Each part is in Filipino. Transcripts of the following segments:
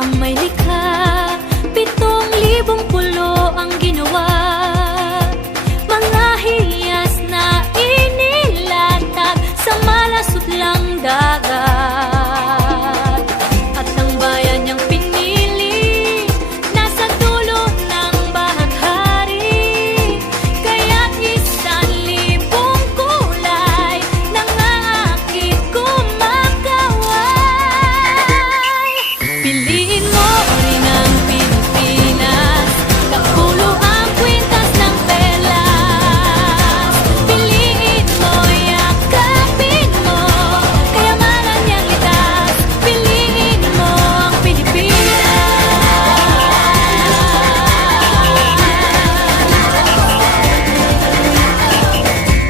Ang may likha, 7,000 pulo ang ginawa. Mga hiyas na inilatag sa malasot lang dagat. At ang bayan niyang pinili nasa dulo ng bahaghari. Kaya't 1,000 kulay nangangakit kumakaway. Piliin mo rin ang Pilipinas, kapulo ang kwintas ng perlas. Piliin mo, yakapin mo, kayamanan niyang litas. Piliin mo ang Pilipinas.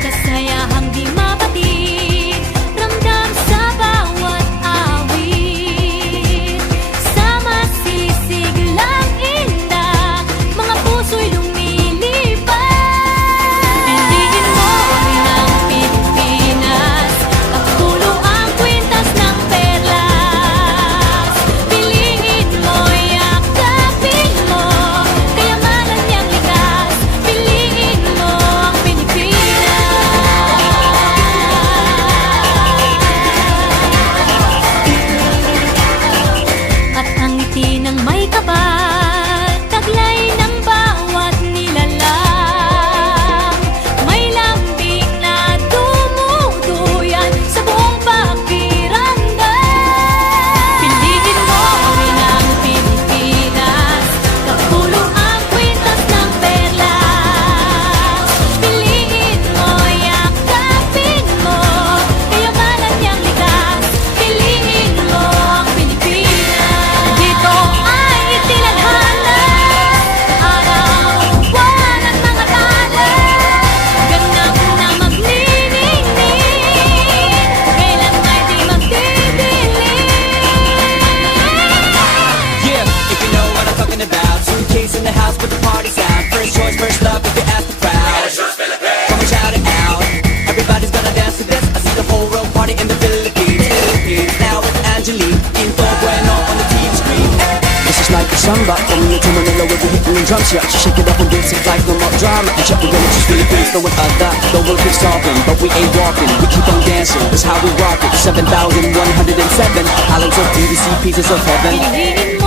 Kasayahang di mapatid, ramdam sa bawat awit. Sama sisig lang indak, mga puso'y lumilipad. Piliin mo rin ang Pilipinas, kapulo ang kwintas ng perlas. Piliin mo, yakapin mo, kayamanan niyang likas. Piliin mo ang Pilipinas. At ang ngiti ng may kapal, taglay ng bawat nilalang. May lambing na dumuduyan sa buong pakiramdam. Piliin mo rin ang Pilipinas, kapulo ang kwintas ng perlas. Piliin mo, yakapin mo, kayamanan niyang likas. Piliin mo ang Pilipinas. Dito ay itinadhana, araw-buwan at mga tala. Ganap na magniningning, kailan ay di magdidilim. Yeah, if you know what I'm talking about. Suitcase in the house, put the party's out. First choice, first love, if you ask the crowd. Come and shout it out. Everybody's gonna dance to this. I see the whole world party in the Philippines. Now it's Angelique in full bueno on the TV screen. This is like a samba, coming into Manila with the hitting and drums. Yeah, she shake it up and dance it like no more drama. And check the women, she's Philippines, no one other. The world keeps talking, but we ain't walking. We keep on dancing, that's how we rock it. 7,107 islands of BBC, pieces of heaven. Piliin